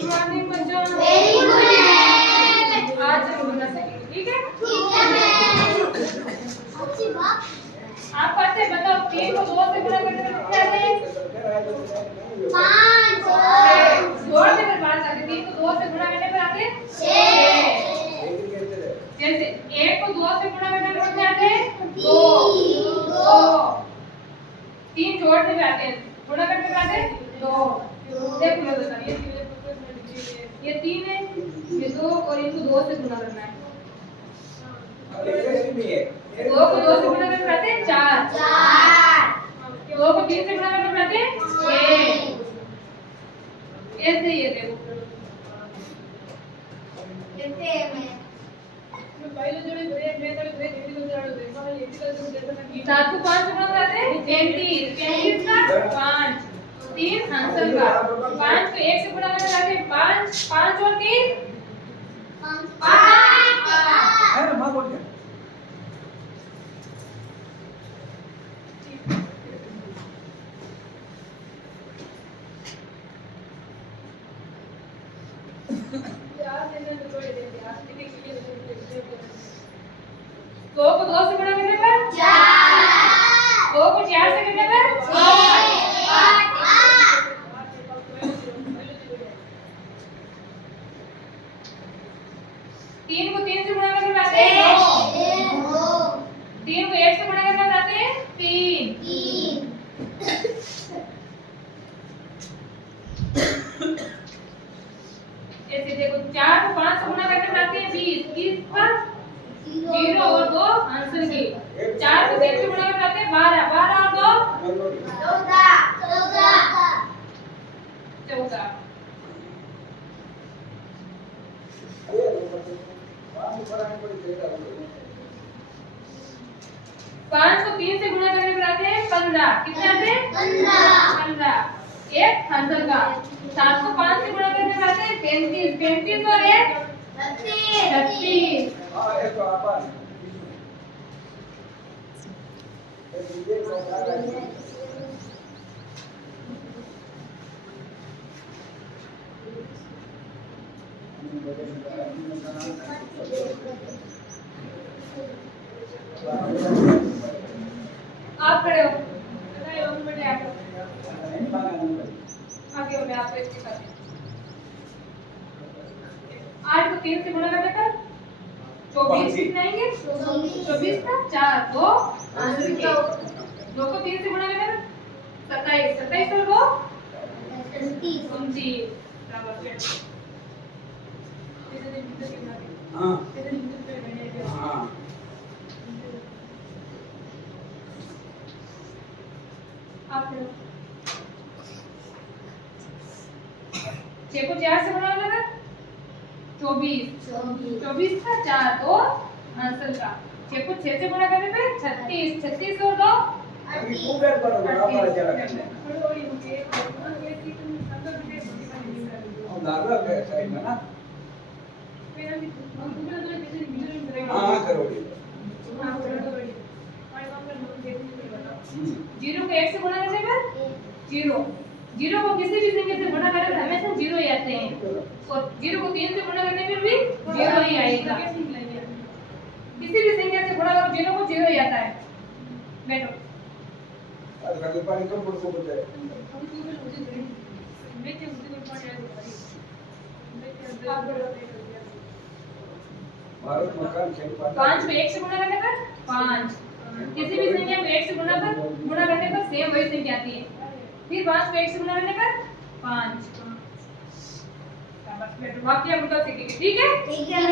Good morning बच्चों। Very good. आज हम बोलना सीखेंगे, ठीक है? आप पढ़ते बताओ 3 को 2 से गुणा करने पर कितना आते हैं? 5 जोड़ देकर 5 आते हैं। 3 को 2 से गुणा करने पर आते हैं 6। जैसे 1 को 2 से गुणा करने पर कितने आते हैं? 2। 3 जोड़ने पे आते हैं, गुणा करने पे आते हैं 2। देख लो बेटा, ये 3 है, ये 2 और इनको 2 से गुणा करना है। 2 को 2 से गुणा करने पे आते हैं 4। 2 को 3 से गुणा करने पे आते हैं 6। ऐसे ही है, देखो सात को 5 से गुणा करते हैं 35। 35 का 5, 3 आंसर का। 5 को 1 से गुणा करने जाते हैं 5, 5 और 3 5। है ना मां बोल के दो को 2 से गुणा करने पर 4। 2 को 4 से करने पर 3 को 3 से गुणा करने पर आते हैं 2। 3 को 1 से गुणा करने पर आते हैं 3। ऐसे देखो 4 को 5 से गुणा करने पर आते हैं 20। 20 पर 0 और 2 आंसर के। 4 को 3 से गुणा करने पर आते हैं 12। 12 और 2 14। 5 को 3 से गुणा करने पर आते हैं 15। कितने आते हैं? 15। एक आंसर का। 7 को 5 से गुणा करने पर आते हैं 35। 35 और 1 36। हां एक तो आपा आप खड़े हो, बताइए हम बैठे आप आगे हो, मैं आपको एक सिखाती हूँ। 8 को 3 से गुणा करने पर 24 कितना आएंगे? 24 का 4 2 आंसर के। 2 को 3 से गुणा करने पर 27। 27 और 2 29। बराबर। हां हां आप 6 को 4 से गुणा करने पर 24। 24 का 4 2 आंसर का। 6 को 6 से गुणा करने पे 36। 36 और 2 अभी ऊपर पर बराबर चला करना और दादा के साइड में ना हां करोड़ी 0 को 1 से गुणा करने पर 0। 0 को किसी भी संख्या से गुणा करें तो हमेशा 0 ही आते हैं, और 0 को 3 से गुणा करने पर भी 0 ही आएगा। किसी भी संख्या से गुणा करो 0 को 0 ही आता है। बैठो। आज का पानी कम पड़ को बचे भारत मकान खेल 5 को 1 से गुणा करने पर 5। किसी भी संख्या को 1 से गुणा करने पर सेम वही संख्या आती है। फिर 5 को 1 से गुणा करने पर 5। बस बैठो, बाकी आप उनका सीखेंगे, ठीक है? ठीक है।